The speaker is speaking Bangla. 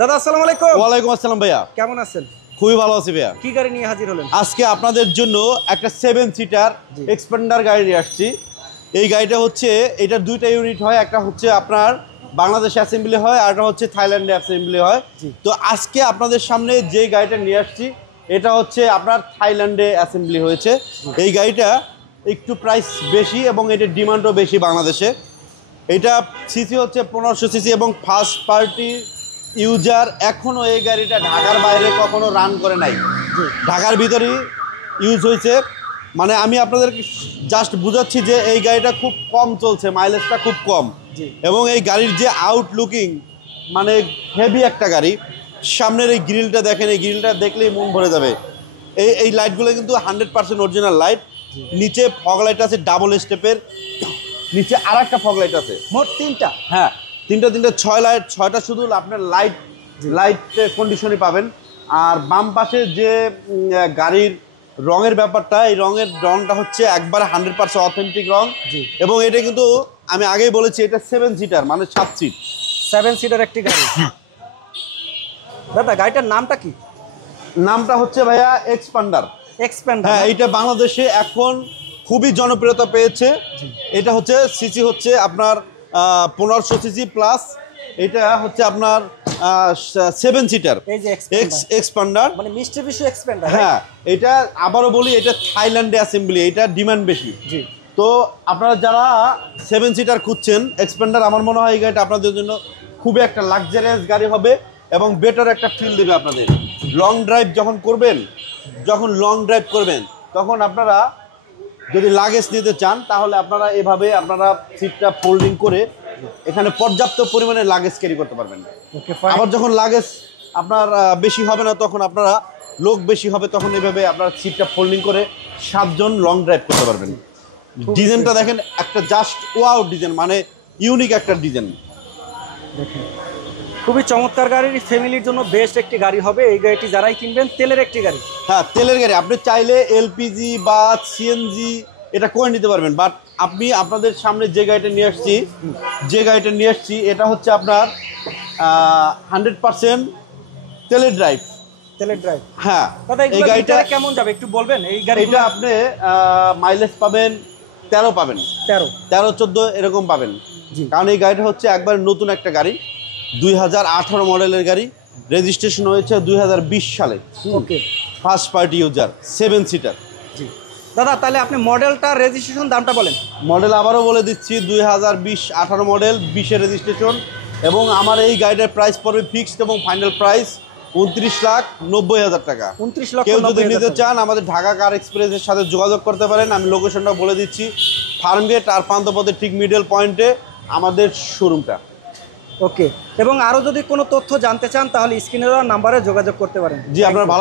দাদা আসসালামু আলাইকুম। ওয়ালাইকুম আসসালাম ভাইয়া, কেমন আছেন? খুবই ভালো আছি ভাইয়া। কি গাড়ি নিয়ে হাজির হলেন? আজকে আপনাদের জন্য একটা 7 সিটার এক্সপেন্ডার গাড়ি নিয়ে আসছি। এই গাড়িটা হচ্ছে, এটার দুইটা ইউনিট হয়, একটা হচ্ছে আপনার বাংলাদেশে অ্যাসেম্বলি হয় আর একটা হচ্ছে থাইল্যান্ডে অ্যাসেম্বলি হয়। তো আজকে আপনাদের সামনে যে গাড়িটা নিয়ে আসছি এটা হচ্ছে আপনার থাইল্যান্ডে অ্যাসেম্বলি হয়েছে। এই গাড়িটা একটু প্রাইস বেশি এবং এটার ডিমান্ডও বেশি বাংলাদেশে। এটা সিসি হচ্ছে 1500 সিসি এবং ফার্স্ট পার্টি ইউজার। এখনও এই গাড়িটা ঢাকার বাইরে কখনো রান করে নাই, ঢাকার ভিতরেই ইউজ হয়েছে। মানে আমি আপনাদেরকে জাস্ট বুঝাচ্ছি যে এই গাড়িটা খুব কম চলছে, মাইলেজটা খুব কম, এবং এই গাড়ির যে আউটলুকিং মানে হেভি একটা গাড়ি। সামনের এই গ্রিলটা দেখেন, এই গ্রিলটা দেখলেই মন ভরে যাবে। এই লাইটগুলো কিন্তু 100% অরিজিনাল লাইট। নিচে ফগ লাইট আছে ডাবল স্টেপের, নিচে আর একটা ফগ লাইট আছে, মোট তিনটা। হ্যাঁ তিনটা 6 লাইট, 6টা শুধু আপনার লাইট কন্ডিশনই পাবেন। আর বাম পাশে যে গাড়ির রঙের ব্যাপারটা, এই রংটা হচ্ছে একবারে 100% অথেন্টিক রং। এবং এটা কিন্তু আমি আগেই বলেছি এটা 7 সিটার, মানে 7 সিট, 7 সিটার একটি গাড়ি। দাদা গাড়িটার নামটা কি? নামটা হচ্ছে ভাইয়া এক্সপান্ডার। হ্যাঁ, এইটা বাংলাদেশে এখন খুবই জনপ্রিয়তা পেয়েছে। এটা হচ্ছে সিসি হচ্ছে আপনার 1500 সিসি প্লাস। এটা হচ্ছে আপনার 7 সিটার এক্সপান্ডার, মানে মিস্টার বিশু এক্সপান্ডার। হ্যাঁ, এটা আবারও বলি এটা থাইল্যান্ডে অ্যাসেম্বলি, এটা ডিমান্ড বেশি। তো আপনারা যারা 7 সিটার খুঁজছেন এক্সপান্ডার, আমার মনে হয় এই গাড়িটা আপনাদের জন্য খুবই একটা লাক্সারিয়াস গাড়ি হবে এবং বেটার একটা ফিল দেবে আপনাদের। লং ড্রাইভ যখন লং ড্রাইভ করবেন তখন আপনারা যদি লাগেজ নিতে চান তাহলে আপনারা এভাবে আপনারা সিটটা ফোল্ডিং করে এখানে পর্যাপ্ত পরিমাণে লাগেজ ক্যারি করতে পারবেন। আবার যখন লাগেজ আপনার বেশি হবে না, তখন আপনারা লোক বেশি হবে, তখন এভাবে আপনার সিটটা ফোল্ডিং করে 7 জন লং ড্রাইভ করতে পারবেন। ডিজাইনটা দেখেন, একটা জাস্ট ওয়াও ডিজাইন, মানে ইউনিক একটা ডিজাইন। দেখেন খুবই চমৎকার গাড়ি, ফ্যামিলির জন্য বেস্ট একটি গাড়ি হবে এই গাড়িটি। যারাই কিনবেন তেলের একটি গাড়ি, হ্যাঁ তেলের গাড়ি, আপনি চাইলে এলপিজি বা সিএনজি এটা করে নিতে পারবেন। বাট আপনি আপনাদের সামনে যে গাড়িটা নিয়ে আসছি এটা হচ্ছে আপনার 100% তেলের ড্রাইভ। হ্যাঁ, এই গাড়িটা কেমন যাবে একটু বলবেন? এই গাড়িটা আপনি মাইলেজ পাবেন 13 পাবেন, 13-14 এরকম পাবেন। কারণ এই গাড়িটা হচ্ছে একবার নতুন একটা গাড়ি, 2018 মডেলের গাড়ি, রেজিস্ট্রেশন হয়েছে 2020 সালে। ওকে, ফার্স্ট পার্টি ইউজার, 7 সিটার। জি দাদা, তাহলে আপনি মডেলটা, রেজিস্ট্রেশন, দামটা বলেন। মডেল আবারও বলে দিচ্ছি, 2018 মডেল, 20-এর রেজিস্ট্রেশন। এবং আমার এই গাড়িটার প্রাইস পড়বে ফিক্সড এবং ফাইনাল প্রাইস 29,90,000 টাকা। 29 লক্ষ। কেউ যদি নিতে চান আমাদের ঢাকা কার এক্সপ্রেসের সাথে যোগাযোগ করতে পারেন। আমি লোকেশনটা বলে দিচ্ছি, ফার্মগেট আর পান্থপথের ঠিক মিডল পয়েন্টে আমাদের শোরুমটা। ওকে, এবং আরও যদি কোনো তথ্য জানতে চান তাহলে স্ক্রিনে দেওয়া নাম্বারে যোগাযোগ করতে পারেন। জি, আপনার ভালো